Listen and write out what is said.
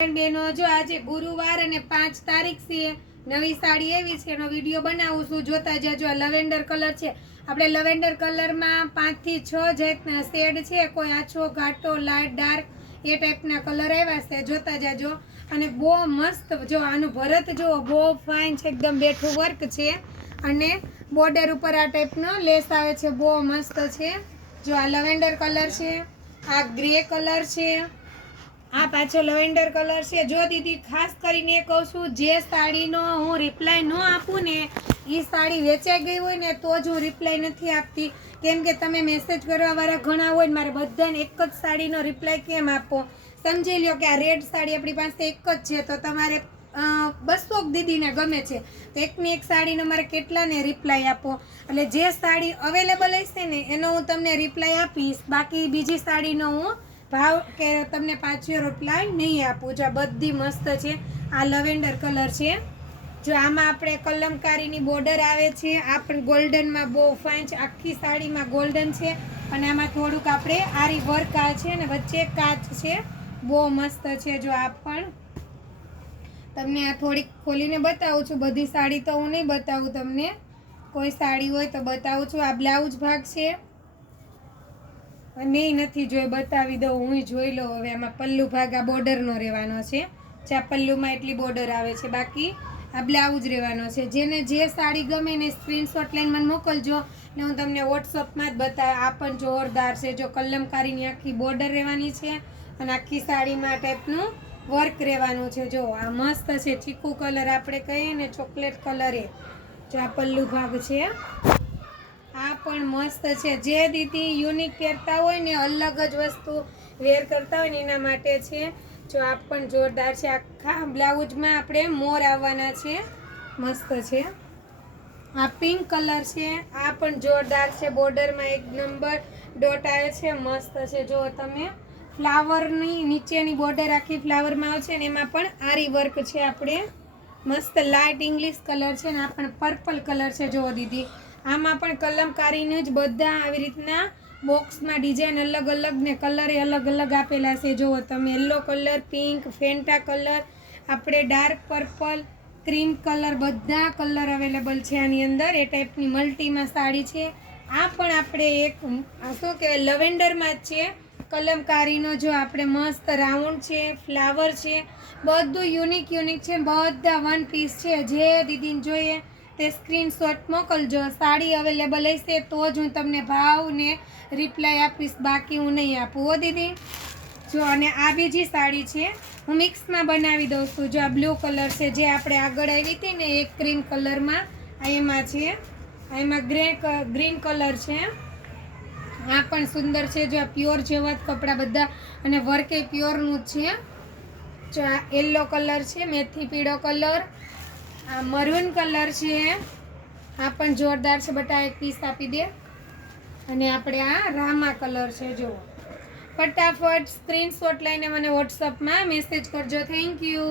બેનો જો આજે ગુરુવાર અને 5 તારીખ છે નવી સાડી એવી છે એનો વિડીયો બનાવું છું જોતા જાજો લવેન્ડર કલર છે આપણે લવેન્ડર કલરમાં 5 થી 6 જાતના શેડ છે કોઈ આછો ઘાટો લાઇટ ડાર્ક એ ટાઈપના કલર આવ્યા છે જોતા જાજો અને બહુ મસ્ત જો આનું ભરત જો બહુ ફાઇન છે એકદમ બેઠું વર્ક છે અને બોર્ડર ઉપર આ ટાઈપનો લેસ આવે છે બહુ મસ્ત છે જો આ લવેન્ડર કલર છે આ ગ્રે કલર છે આ પાછો લવેન્ડર કલર છે જો દીદી ખાસ કરીને કહું છું જે સાડીનો હું રિપ્લાય ન આપું ને એ સાડી વેચાઈ ગઈ હોય ને તો જ હું રિપ્લાય નથી આપતી કેમ કે તમે મેસેજ કરવાવાળા ઘણા હોય ને મારે બધાને એક જ સાડીનો રિપ્લાય કેમ આપો સમજી લ્યો કે આ રેડ સાડી આપણી પાસે એક જ છે તો તમારે 200 દીદીને ગમે છે તો એકની એક સાડીનો મારે કેટલાને રિપ્લાય આપો એટલે જે સાડી અવેલેબલ હશે ને એનો હું તમને રિપ્લાય આપીશ બાકી બીજી સાડીનો હું ભાવ કે તમને પાછો રિપ્લાય નહીં આપું જો આ બધી મસ્ત છે આ લવેન્ડર કલર છે જો આમાં આપણે કલમકારીની બોર્ડર આવે છે આ પણ ગોલ્ડનમાં બહુ ફાઇન છે આખી સાડીમાં ગોલ્ડન છે અને આમાં થોડુંક આપણે આરી વર્ક આવે છે અને વચ્ચે કાચ છે બહુ મસ્ત છે જો આ પણ તમને આ થોડીક ખોલીને બતાવું છું બધી સાડી તો હું નહીં બતાવું તમને કોઈ સાડી હોય તો બતાવું છું આ બ્લાઉઝ ભાગ છે નહીં નથી જોઈ બતાવી દઉં હું જોઈ લઉં હવે આમાં પલ્લુ ભાગ આ બોર્ડરનો રહેવાનો છે જ્યાં પલ્લુમાં એટલી બોર્ડર આવે છે બાકી આ બ્લાઉઝ રહેવાનો છે જેને જે સાડી ગમે ને સ્ક્રીનશોટ લઈને મને મોકલજો ને હું તમને વોટ્સઅપમાં જ બતાવું આ પણ જોરદાર છે જો કલમકારીની આખી બોર્ડર રહેવાની છે અને આખી સાડીમાં આ ટાઈપનું વર્ક રહેવાનું છે જો આ મસ્ત છે ચીકુ કલર આપણે કહીએ ને ચોકલેટ કલર એ જો આ પલ્લુ ભાગ છે આ પણ મસ્ત છે જે દીદી યુનિક પહેરતા હોય ને અલગ જ વસ્તુ વેર કરતા હોય ને એના માટે છે જો આ પણ જોરદાર છે આખા બ્લાઉઝમાં આપણે મોર આવવાના છે મસ્ત છે આ પિંક કલર છે આ પણ જોરદાર છે બોર્ડરમાં એક નંબર ડોટ આવે છે મસ્ત છે જો તમે ફ્લાવરની નીચેની બોર્ડર આખી ફ્લાવરમાં આવે છે ને એમાં પણ આરી વર્ક છે આપણે મસ્ત લાઇટ ઇંગ્લિશ કલર છે ને આ પણ પર્પલ કલર છે જો દીદી આમાં પણ કલમકારીનું જ બધા આવી રીતના બોક્સમાં ડિઝાઇન અલગ અલગ ને કલર અલગ અલગ આપેલા છે જુઓ તમે yellow colour pink Fanta colour આપણે ડાર્ક પર્પલ ક્રીમ કલર બધા કલર અવેલેબલ છે આની અંદર એ ટાઈપની મલ્ટીમાં સાડી છે આ પણ આપણે એક શું કહેવાય લવેન્ડરમાં જ છે કલમકારીનો જો આપણે મસ્ત રાઉન્ડ છે ફ્લાવર છે બધું યુનિક છે બધા વન પીસ છે જે દીદીને જોઈએ તે સ્ક્રીનશોટ મોકલજો સાડી અવેલેબલ હશે તો જ હું તમને ભાવ ને રિપ્લાય આપીશ બાકી હું નહીં આપું હો દીદી જો અને આ બીજી સાડી છે હું મિક્સમાં બનાવી દઉં છું જો આ બ્લુ કલર છે જે આપણે આગળ આવી હતી ને એક ક્રીમ કલરમાં એમાં છે એમાં ગ્રીન કલર છે આ પણ સુંદર છે જો આ પ્યોર જેવા જ કપડાં બધા અને વર્ક એ પ્યોરનું જ છે જો આ યલો કલર છે મેથી પીળો કલર આ મરૂન કલર છે આ પણ જોરદાર છે બટા એક પીસ આપી દે અને આપણે આ રામા કલર છે જો ફટાફટ સ્ક્રીનશોટ લઈને મને વોટ્સઅપમાં મેસેજ કરજો થેન્ક યુ